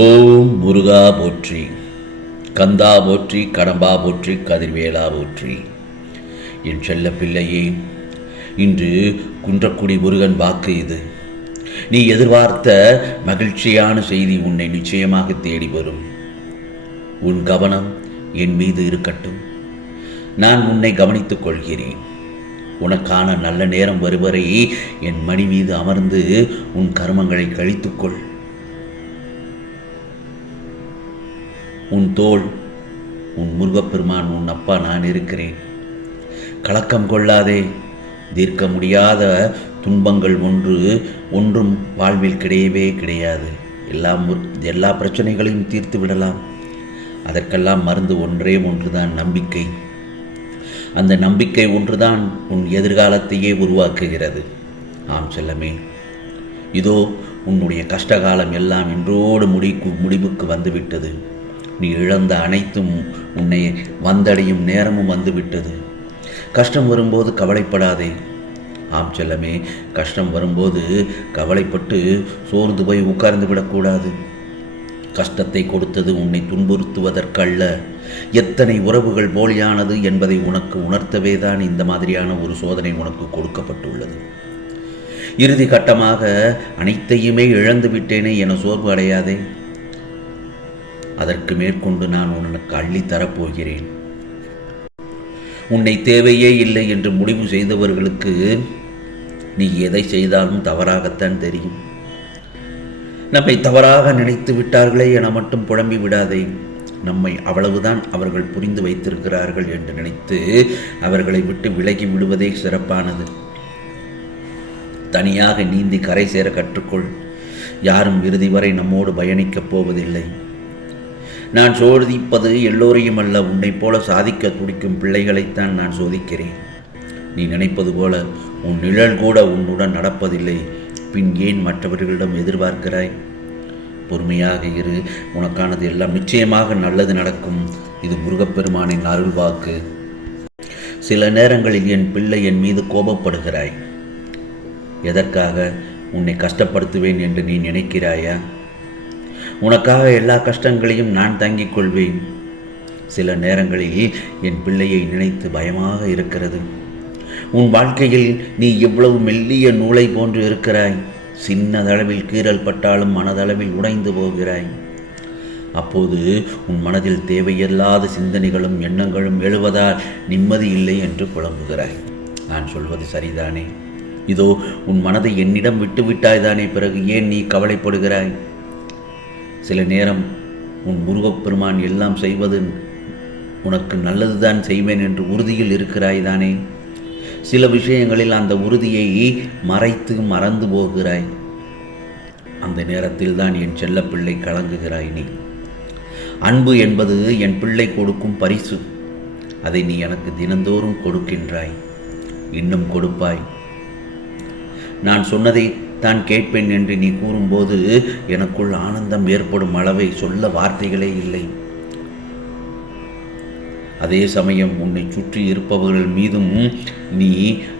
ஓம் முருகா போற்றி கந்தா போற்றி கடம்பா போற்றி கதிர்வேலா போற்றி. என் செல்ல பிள்ளையே இன்று குன்றக்குடி முருகன் வாக்கு இது. நீ எதிர்பார்த்த மகிழ்ச்சியான செய்தி உன்னை நிச்சயமாக தேடி வரும். உன் கவனம் என் மீது இருக்கட்டும். நான் உன்னை கவனித்துக் கொள்கிறேன். உனக்கான நல்ல நேரம் வருவரை என் மணி மீது அமர்ந்து உன் கர்மங்களை கழித்துக்கொள் உன் தோல் உன் முருகப்பெருமான் உன் அப்பா நான் இருக்கிறேன். கலக்கம் கொள்ளாதே தீர்க்க முடியாத துன்பங்கள் ஒன்று ஒன்றும் வாழ்வில் கிடையவே கிடையாது. எல்லா முற் எல்லா பிரச்சனைகளையும் தீர்த்து விடலாம். அதற்கெல்லாம் மருந்து ஒன்றே ஒன்றுதான் நம்பிக்கை. அந்த நம்பிக்கை ஒன்றுதான் உன் எதிர்காலத்தையே உருவாக்குகிறது. ஆம் செல்லமே. இதோ உன்னுடைய கஷ்டகாலம் எல்லாம் இன்றோடு முடிக்கு முடிவுக்கு வந்துவிட்டது. நீ இழந்த அனைத்தும் உன்னை வந்தடையும் நேரமும் வந்துவிட்டது. கஷ்டம் வரும்போது கவலைப்படாதே. ஆம் செல்லமே கஷ்டம் வரும்போது கவலைப்பட்டு சோர்ந்து போய் உட்கார்ந்து விடக்கூடாது. கஷ்டத்தை கொடுத்தது உன்னை துன்புறுத்துவதற்கல்ல. எத்தனை உறவுகள் போலியானது என்பதை உனக்கு உணர்த்தவே தான் இந்த மாதிரியான ஒரு சோதனை உனக்கு கொடுக்கப்பட்டுள்ளது. இறுதி கட்டமாக அனைத்தையுமே இழந்து விட்டேனே என சோர்வு அடையாதே. அதற்கு மேற்கொண்டு நான் உனக்கு அள்ளி தரப்போகிறேன். உன்னை தேவையே இல்லை என்று முடிவு செய்தவர்களுக்கு நீ எதை செய்தாலும் தவறாகத்தான் தெரியும். நம்மை தவறாக நினைத்து விட்டார்களே என மட்டும் புழம்பி விடாதே. நம்மை அவ்வளவுதான் அவர்கள் புரிந்து வைத்திருக்கிறார்கள் என்று நினைத்து அவர்களை விட்டு விலகி விடுவதே சிறப்பானது. தனியாக நீந்தி கரை சேர கற்றுக்கொள். யாரும் இறுதி வரை நம்மோடு பயணிக்கப் போவதில்லை. நான் சோதிப்பது எல்லோரையும் அல்ல உன்னைப் போல சாதிக்க துடிக்கும் பிள்ளைகளைத்தான் நான் சோதிக்கிறேன். நீ நினைப்பது போல உன் நிழல் கூட உன்னுடன் நடப்பதில்லை. பின் ஏன் மற்றவர்களிடம் எதிர்பார்க்கிறாய்? பொறுமையாக இரு உனக்கானது எல்லாம் நிச்சயமாக நல்லது நடக்கும். இது முருகப்பெருமானின் அருள் வாக்கு சில நேரங்களில் என் பிள்ளை என் மீது கோபப்படுகிறாய். எதற்காக உன்னை கஷ்டப்படுத்துவேன் என்று நீ நினைக்கிறாயா? உனக்காக எல்லா கஷ்டங்களையும் நான் தாங்கிக் கொள்வேன். சில நேரங்களில் என் பிள்ளையை நினைத்து பயமாக இருக்கிறது. உன் வாழ்க்கையில் நீ எவ்வளவு மெல்லிய நூலை போன்று இருக்கிறாய். சின்னதளவில் கீறல் பட்டாலும் மனதளவில் உடைந்து போகிறாய். அப்போது உன் மனதில் தேவையில்லாத சிந்தனைகளும் எண்ணங்களும் எழுவதால் நிம்மதி இல்லை என்று புலம்புகிறாய் நான் சொல்வது சரிதானே? இதோ உன் மனதை என்னிடம் விட்டுவிட்டாய்தானே பிறகு ஏன் நீ கவலைப்படுகிறாய்? சில நேரம் உன் முருகப்பெருமான் எல்லாம் செய்வது உனக்கு நல்லதுதான் செய்வேன் என்று உறுதியில் இருக்கிறாய்தானே சில விஷயங்களில் அந்த உறுதியை மறைத்து மறந்து போகிறாய். அந்த நேரத்தில் தான் என் செல்ல பிள்ளை கலங்குகிறாய் நீ. அன்பு என்பது என் பிள்ளை கொடுக்கும் பரிசு. அதை நீ எனக்கு தினந்தோறும் கொடுக்கின்றாய். இன்னும் கொடுப்பாய். நான் சொன்னதை தான் கேட்பேன் என்று நீ கூறும்போது எனக்குள் ஆனந்தம் ஏற்படும் அளவை சொல்ல வார்த்தைகளே இல்லை. அதே சமயம் உன்னை சுற்றி இருப்பவர்கள் மீதும் நீ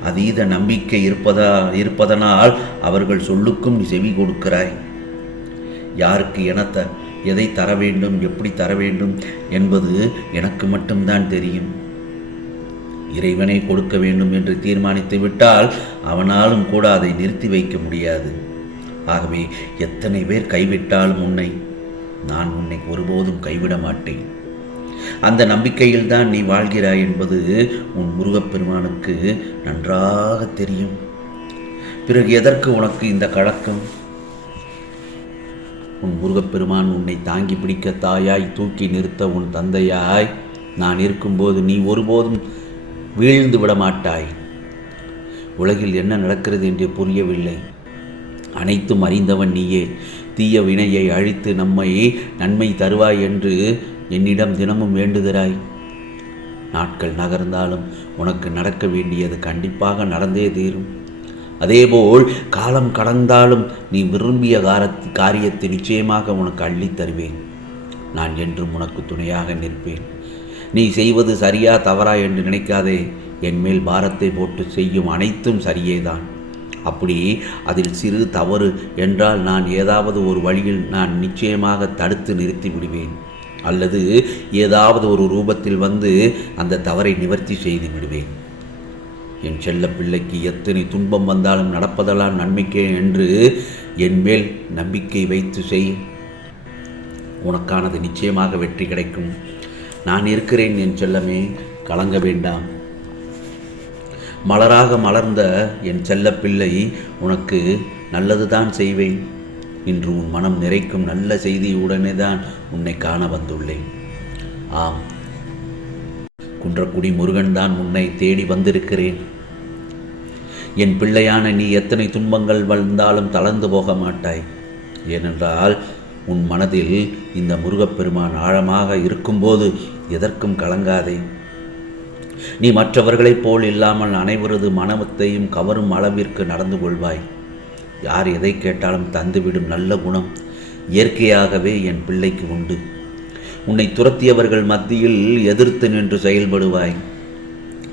அதீத நம்பிக்கை இருப்பதா இருப்பதனால் அவர்கள் சொல்லுக்கும் நீ செவி கொடுக்கிறாய். யாருக்கு எனத்த எதை தர வேண்டும் எப்படி தர வேண்டும் என்பது எனக்கு மட்டும்தான் தெரியும். இறைவனை கொடுக்க வேண்டும் என்று தீர்மானித்து விட்டால் அவனாலும் கூட அதை நிறுத்தி வைக்க முடியாது. ஆகவே எத்தனை பேர் கைவிட்டாலும் உன்னை நான் உன்னை ஒருபோதும் கைவிட மாட்டேன். அந்த நம்பிக்கையில் தான் நீ வாழ்கிறாய் என்பது உன் முருகப்பெருமானுக்கு நன்றாக தெரியும். பிறகு எதற்கு உனக்கு இந்த கழக்கம் உன் முருகப்பெருமான் உன்னை தாங்கி பிடிக்க தாயாய் தூக்கி நிறுத்த உன் தந்தையாய் நான் இருக்கும்போது நீ ஒருபோதும் வீழ்ந்து விடமாட்டாய். உலகில் என்ன நடக்கிறது என்று புரியவில்லை. அனைத்தும் அறிந்தவன் நீயே. தீய வினையை அழித்து நம்மை நன்மை தருவாய் என்று என்னிடம் தினமும் வேண்டுகிறாய். நாட்கள் நகர்ந்தாலும் உனக்கு நடக்க வேண்டியது கண்டிப்பாக நடந்தே தீரும். அதேபோல் காலம் கடந்தாலும் நீ விரும்பிய காரத் காரியத்தை நிச்சயமாக உனக்கு அள்ளித் தருவேன். நான் என்றும் உனக்கு துணையாக நிற்பேன். நீ செய்வது சரியா தவறா என்று நினைக்காதே. என் மேல் பாரத்தை போட்டு செய்யும் அனைத்தும் சரியேதான். அப்படி அதில் சிறு தவறு என்றால் நான் ஏதாவது ஒரு வழியில் நான் நிச்சயமாக தடுத்து நிறுத்தி விடுவேன். அல்லது ஏதாவது ஒரு ரூபத்தில் வந்து அந்த தவறை நிவர்த்தி செய்து விடுவேன். என் செல்ல பிள்ளைக்கு எத்தனை துன்பம் வந்தாலும் நடப்பதெல்லாம் நன்மைக்கே என்று என் மேல் நம்பிக்கை வைத்து செய். உனக்கானது நிச்சயமாக வெற்றி கிடைக்கும். நான் இருக்கிறேன் என் செல்லமே கலங்க வேண்டாம். மலராக மலர்ந்த என் செல்லப்பிள்ளை உனக்கு நல்லதுதான் செய்வேன். இன்று உன் மனம் நிறைக்கும் நல்ல செய்தியுடனே தான் உன்னை காண வந்துள்ளேன். ஆம். குன்றக்குடி முருகன் தான் உன்னை தேடி வந்திருக்கிறேன். என் பிள்ளையான நீ எத்தனை துன்பங்கள் வந்தாலும் தளர்ந்து போக மாட்டாய். ஏனென்றால் உன் மனதில் இந்த முருகப்பெருமான் ஆழமாக இருக்கும்போது எதற்கும் கலங்காதே. நீ மற்றவர்களைப் போல் இல்லாமல் அனைவரது மனத்தையும் கவரும் அளவிற்கு நடந்து கொள்வாய். யார் எதை கேட்டாலும் தந்துவிடும் நல்ல குணம் இயற்கையாகவே என் பிள்ளைக்கு உண்டு. உன்னை துரத்தியவர்கள் மத்தியில் எதிர்த்து நின்று செயல்படுவாய்.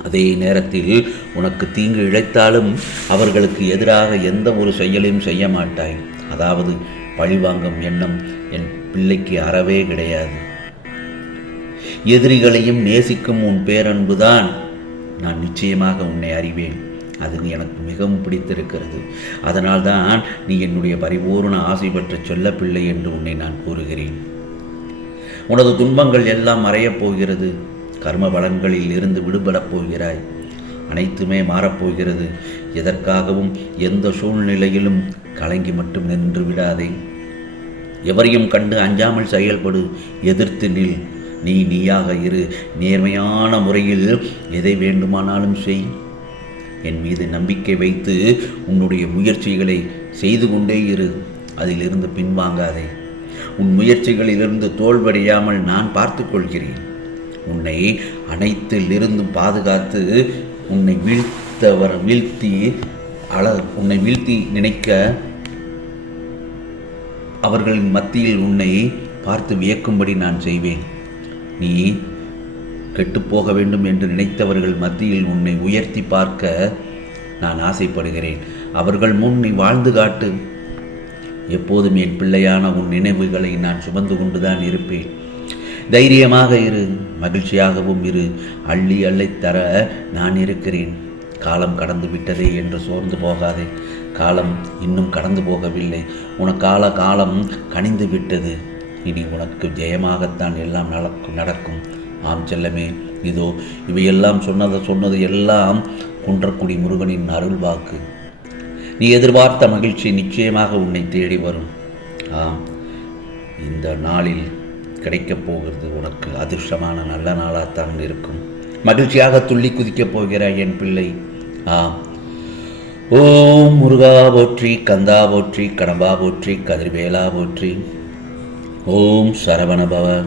அதே நேரத்தில் உனக்கு தீங்கு இழைத்தாலும் அவர்களுக்கு எதிராக எந்த ஒரு செயலையும் செய்ய மாட்டாய். அதாவது பழிவாங்கும் எண்ணம் என் பிள்ளைக்கு அறவே கிடையாது. எதிரிகளையும் நேசிக்கும் உன் பேரன்புதான் நான் நிச்சயமாக உன்னை அறிவேன். அது எனக்கு மிகவும் பிடித்திருக்கிறது. அதனால்தான் நீ என்னுடைய பரிபூர்ண ஆசை பெற்ற சொல்ல பிள்ளை என்று உன்னை நான் கூறுகிறேன். உனது துன்பங்கள் எல்லாம் மறையப் போகிறது. கர்ம பலன்களில் இருந்து விடுபடப் போகிறாய். அனைத்துமே மாறப்போகிறது. எதற்காகவும் எந்த சூழ்நிலையிலும் கலங்கி மட்டும் நின்று விடாதே. எவரையும் கண்டு அஞ்சாமல் செயல்படு எதிர்த்து நில். நீ நீயாக இரு. நேர்மையான முறையில் எதை வேண்டுமானாலும் செய். என் மீது நம்பிக்கை வைத்து உன்னுடைய முயற்சிகளை செய்து கொண்டே இரு. அதிலிருந்து பின்வாங்காதே. உன் முயற்சிகளிலிருந்து தோல்வடையாமல் நான் பார்த்து கொள்கிறேன். உன்னை அனைத்திலிருந்தும் பாதுகாத்து உன்னை வீழ்த்தவர் வீழ்த்தி அள உன்னை வீழ்த்தி நினைக்க அவர்களின் மத்தியில் உன்னை பார்த்து வியக்கும்படி நான் செய்வேன். நீ கெட்டுப்போக வேண்டும் என்று நினைத்தவர்கள் மத்தியில் உன்னை உயர்த்தி பார்க்க நான் ஆசைப்படுகிறேன். அவர்கள் முன் நீ வாழ்ந்து காட்டு. எப்போதும் என் பிள்ளையான உன் நினைவுகளை நான் சுமந்து கொண்டுதான் இருப்பேன். தைரியமாக இரு மகிழ்ச்சியாகவும் இரு. அள்ளி அள்ளி தர நான் இருக்கிறேன். காலம் கடந்து விட்டதே என்று சோர்ந்து போகாதே. காலம் இன்னும் கடந்து போகவில்லை. உனக்கால காலம் கனிந்து விட்டது. இனி உனக்கு ஜெயமாகத்தான் எல்லாம் நடக்கும் நடக்கும். ஆம் செல்லமே இதோ இவையெல்லாம் சொன்னதை சொன்னது எல்லாம் குன்றக்குடி முருகனின் அருள் வாக்கு. நீ எதிர்பார்த்த மகிழ்ச்சி நிச்சயமாக உன்னை தேடி வரும். ஆம் இந்த நாளில் கிடைக்கப் போகிறது உனக்கு. அதிர்ஷ்டமான நல்ல நாளாகத்தான் இருக்கும். மகிழ்ச்சியாக துள்ளி குதிக்கப் போகிறாய் என் பிள்ளை. ஆம். ஓம் முருகா போற்றி கந்தா போற்றி கடம்பா போற்றி கதிர்வேலா போற்றி. ஓம் சரவண பவ.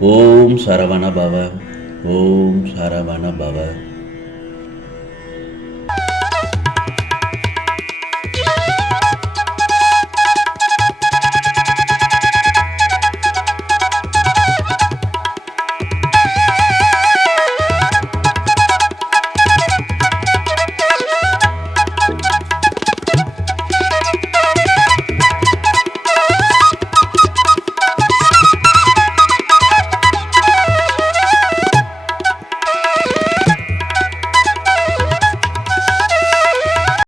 ஓம் சரவண பவ. ஓம் சரவண பவ.